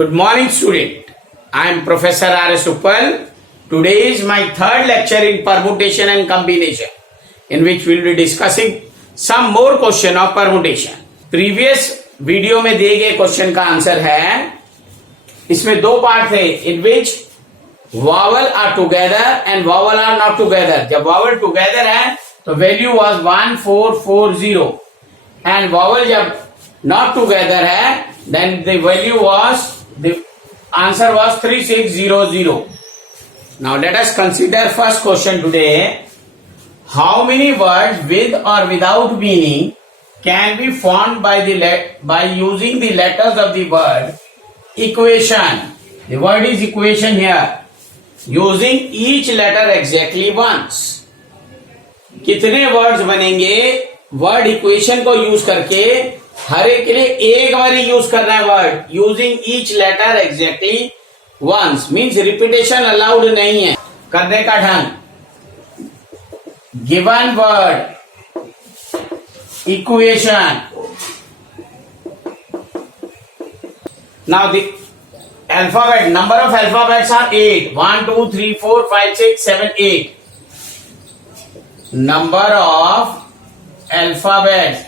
Good morning, student. I am Professor R.S. Uppal. Today is my third lecture in permutation and combination, in which we will be discussing some more question of permutation. Previous video में दिए गए क्वेश्चन का आंसर है, इसमें दो पार्ट थे, in which vowel are together and vowel are not together. जब vowel together है तो value was 1440 and vowel जब not together है then the value was, the answer was 3600. Now let us consider first question today. How many words with or without meaning can be formed by using the letters of the word equation? The word is equation here. Using each letter exactly once. कितने वर्ड्स बनेंगे word equation को यूज करके? हर एक के लिए एक बार ही use करना है word. Using each letter exactly once means repetition allowed नहीं है. करने का ढंग, given word equation. Now the alphabet, number of alphabets are 8. 1, 2, 3, 4, 5, 6, 7, 8. Number of alphabets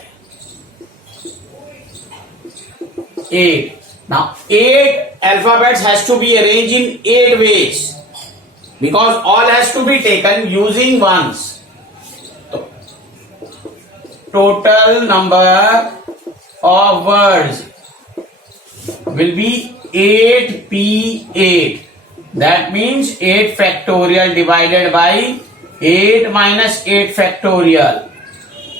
8. Now 8 alphabets has to be arranged in 8 ways because all has to be taken using ones. Total number of words will be 8p8. That means 8 factorial divided by 8 minus 8 factorial.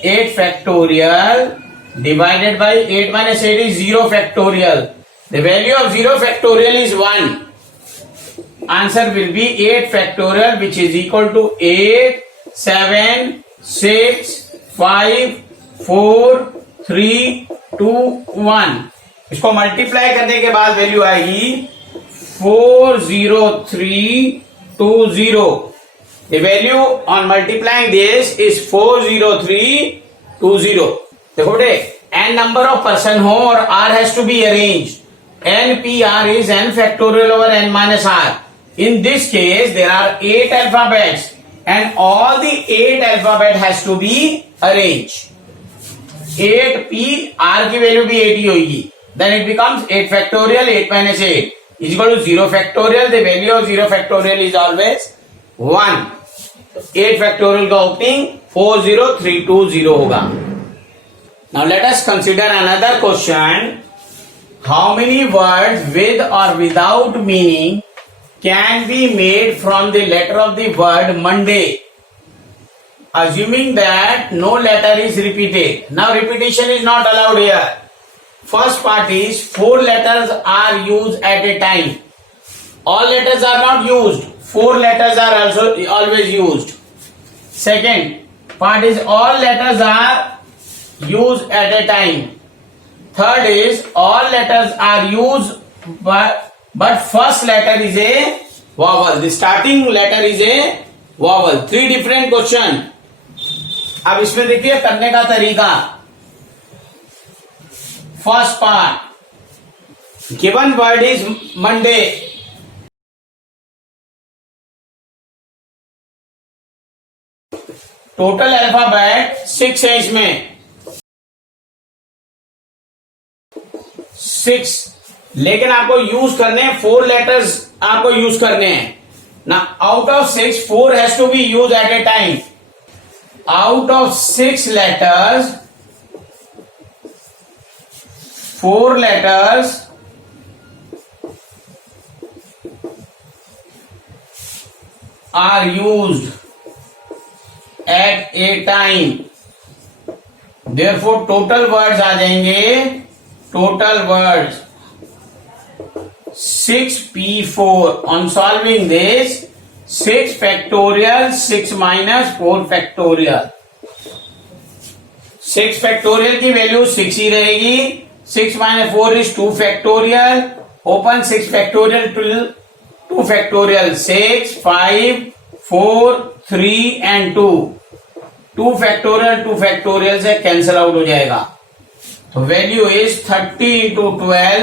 8 factorial divided by 8 minus 8 is 0 factorial. The value of 0 factorial is 1. Answer will be 8 factorial, which is equal to 8, 7, 6, 5, 4, 3, 2, 1. इसको मल्टीप्लाई करने के बाद वैल्यू आएगी 40320. The value on multiplying this is 40320. देखो बेटे, n number of person हो और r has to be arranged. n p r is n factorial over n minus r. In this case there are 8 alphabets and all the 8 alphabet has to be arranged. 8p r की वैल्यू भी 8 ही होगी. Then it becomes 8 factorial. 8 minus 8 is equal to 0 factorial. The value of 0 factorial is always 1. 8 factorial का opening 40320 होगा. Now let us consider another question. How many words with or without meaning can be made from the letter of the word Monday? Assuming that no letter is repeated. Now repetition is not allowed here. First part is 4 letters are used at a time. All letters are not used. 4 letters are also always used. Second part is all letters are used at a time. Third is all letters are used but first letter is a vowel. The starting letter is a vowel. 3 different question. अब इसमें देखिए करने का तरीका. First part, given word is Monday. Total alphabet 6 है इसमें. 6. लेकिन आपको यूज करने हैं 4 लेटर्स आपको यूज करने हैं ना. Out of 6 4 has to be use at a time. Out of 6 letters 4 letters are used at a time. Therefore total words आ जाएंगे. Total words 6p4. On solving this 6 factorial 6 minus 4 factorial. 6 factorial की वैल्यू 6 ही रहेगी. 6 minus 4 is 2 factorial. Open 6 factorial to 2 factorial. 6, 5, 4, 3 and 2. 2 factorial से cancel out हो जाएगा. तो value is 30 into 12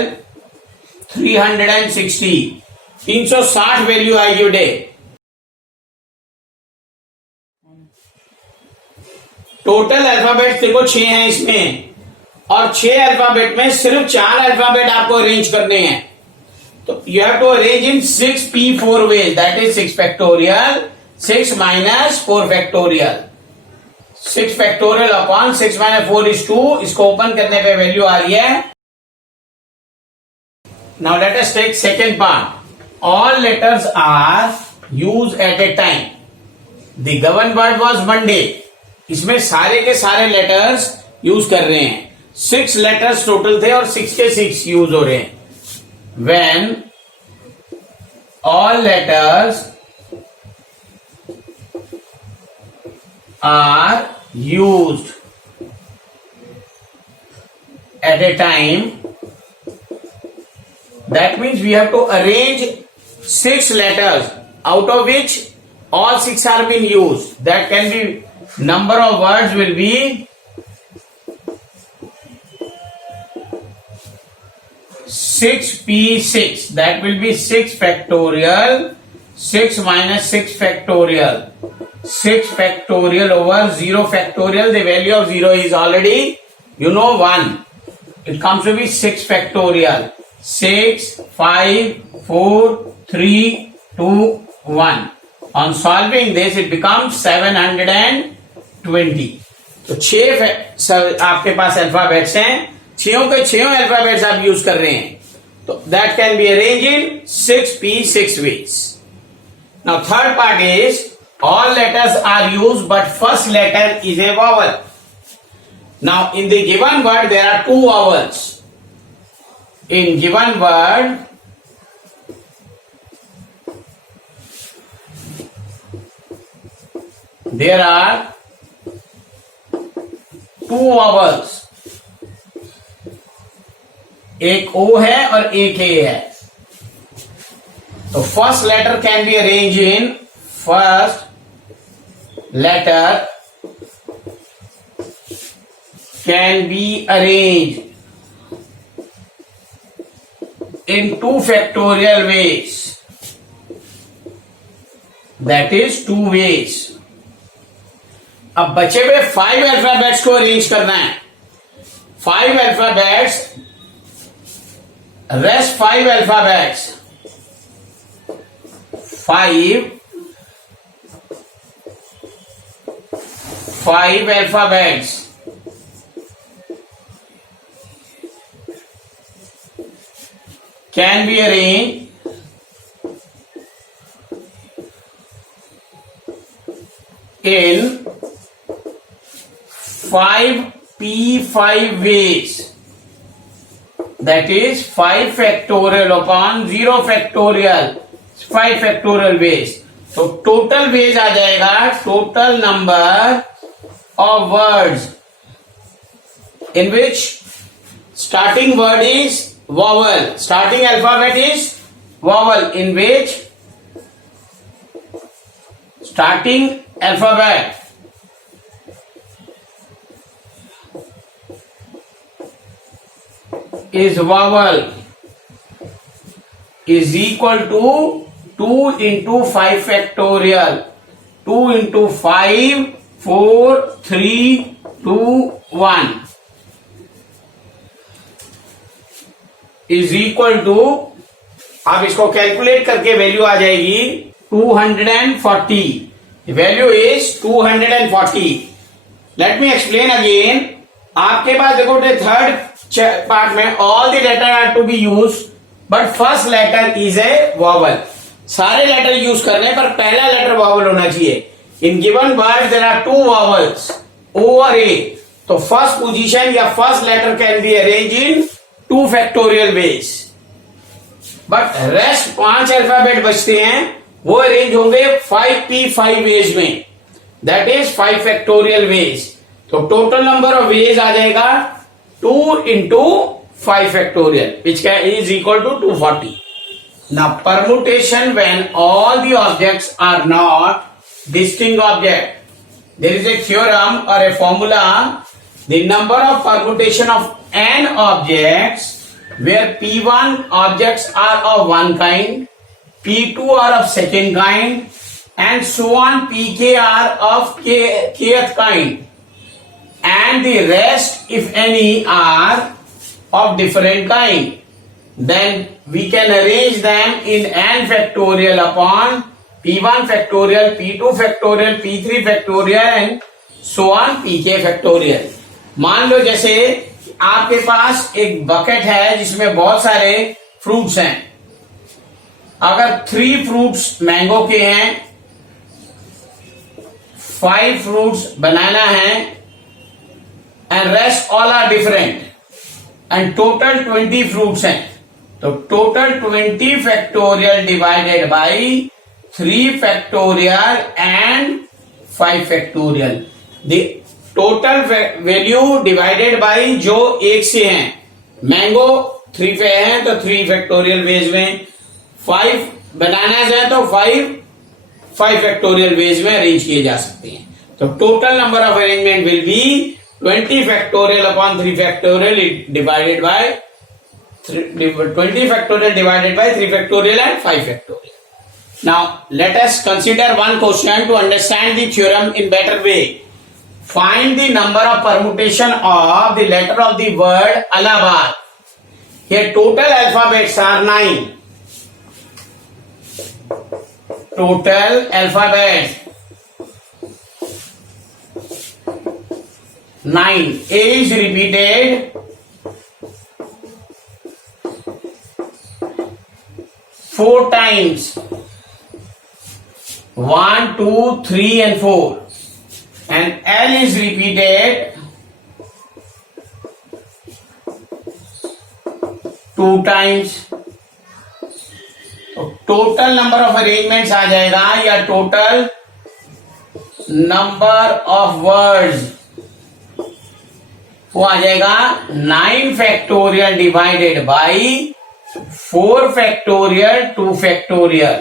360 360 वैल्यू आएगी बेटे। Total alphabet देखो 6 हैं इसमें, और 6 अल्फाबेट में सिर्फ 4 अल्फाबेट आपको अरेंज करने हैं। तो you have to arrange in 6p4 ways, that is 6 factorial 6 minus 4 factorial. 6 factorial upon 6 minus 4 is 2। इसको ओपन करने पे वैल्यू आ रही है। Now let us take second part. All letters are use at a time. The given word was Monday. इसमें सारे के सारे लेटर्स यूज कर रहे हैं। 6 लेटर्स टोटल थे और 6 के 6 यूज हो रहे हैं। When all letters are used at a time, that means we have to arrange 6 letters, out of which all 6 are being used. That can be, number of words will be 6p6. That will be 6 factorial 6 minus 6 factorial 6 factorial over 0 factorial. The value of 0 is already, you know, 1. It comes to be 6 factorial 6 5 4 3 2 1. On solving this it becomes 720. तो 6 आपके पास अल्फाबेट्स हैं, 6 के 6 अल्फाबेट्स आप यूज कर रहे हैं। तो that can be arrange in 6p6 ways. Now third part is all letters are used but first letter is a vowel. Now in the given word there are 2 vowels. In given word there are 2 vowels. एक O है और एक A है। तो first letter can be arrange in, first letter can be arrange in 2 factorial ways. That is 2 ways. अब बचे हुए 5 अल्फाबेट्स को अरेंज करना है। 5 अल्फाबेट्स, रेस्ट 5 अल्फाबेट्स, 5 alphabets can be arranged in 5p5 ways. That is 5 factorial upon 0 factorial, 5 factorial ways. तो total veg आ जाएगा, total number of words in which starting word is vowel, starting alphabet is vowel, in which starting alphabet is vowel is equal to 2 into 5 factorial, 2 into 5 4 3 2 1 is equal to, आप इसको calculate करके value आ जाएगी 240. Value is 240. Let me explain again. आपके पास देखो third part में all the letter are to be use but first letter is a vowel. सारे लेटर यूज करने पर पहला लेटर वॉवल होना चाहिए. In given word there are 2 vowels, O और ए. तो फर्स्ट पोजीशन या first letter can be arrange in 2 factorial ways. But rest 5 अल्फाबेट बचते हैं, वो अरेंज होंगे 5p5 ways में. That is 5 factorial ways. तो टोटल नंबर ऑफ वेज आ जाएगा 2 into 5 factorial, which is equal to 240. Now permutation when all the objects are not distinct object. There is a theorem or a formula. The number of permutation of n objects where P1 objects are of one kind, P2 are of second kind, and so on Pk are of kth kind, and the rest, if any, are of different kind. Then we can arrange them in n factorial upon P1 factorial, P2 factorial, P3 factorial and so on Pk factorial. मान लो जैसे आपके पास एक बकेट है जिसमें बहुत सारे फ्रूट्स हैं. अगर 3 फ्रूट्स मैंगो के हैं, 5 फ्रूट्स बनाना है and rest all are different and total 20 fruits हैं, तो total 20 factorial divided by 3 factorial and 5 factorial. The total value divided by जो एक से हैं. मैंगो 3 पे है तो 3 फैक्टोरियल वेज में, 5 बनानास है तो 5 फैक्टोरियल वेज में अरेंज किए जा सकते हैं. तो total number of arrangement will be 20 factorial upon 3 factorial divided by 20 factorial divided by 3 factorial and 5 factorial. Now let us consider one question to understand the theorem in better way. Find the number of permutation of the letter of the word Allahabad. Here total alphabets are 9. Total alphabets 9. A is repeated 4 times. 1, 2, 3 and 4. And L is repeated 2 times. तो total number of arrangements आ जाएगा या total number of words वो आ जाएगा 9 factorial divided by 4 फैक्टोरियल 2 factorial.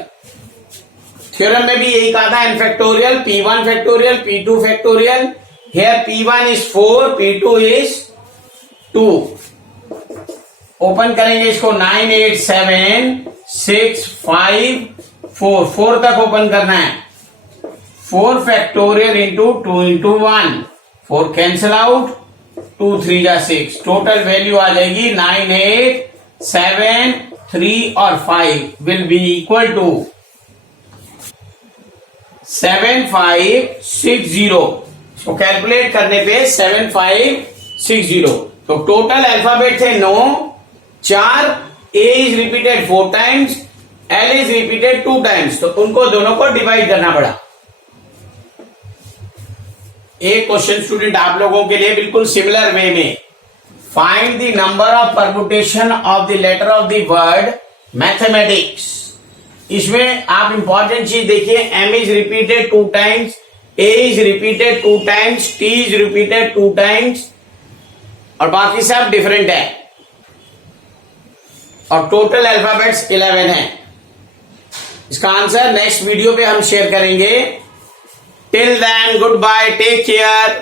Theorem में भी यही कहा था, n factorial, P1 factorial, P2 factorial. Here P1 is 4, P2 is 2. ओपन करेंगे इसको 9, 8, 7, 6, 5, 4. 4 तक ओपन करना है. 4 फैक्टोरियल इंटू 2 इंटू 1. 4 कैंसिल आउट, 2 3 जा 6. टोटल वैल्यू आ जाएगी 9, 8, 7, 3 और 5 विल बी इक्वल टू 7560. तो कैलकुलेट करने पे 7560. तो टोटल अल्फाबेट थे 9. 4 A is repeated 4 times, L is repeated 2 टाइम्स. तो उनको दोनों को डिवाइड करना पड़ा. एक क्वेश्चन स्टूडेंट आप लोगों के लिए बिल्कुल सिमिलर वे में. Find the number of permutation of the letter of the word mathematics. इसमें आप इंपॉर्टेंट चीज देखिए, M is repeated 2 times, A is repeated 2 times, T is repeated 2 times और बाकी सब डिफरेंट है. और टोटल अल्फाबेट्स 11 है. इसका आंसर नेक्स्ट वीडियो पे हम शेयर करेंगे. Till then good bye, take care.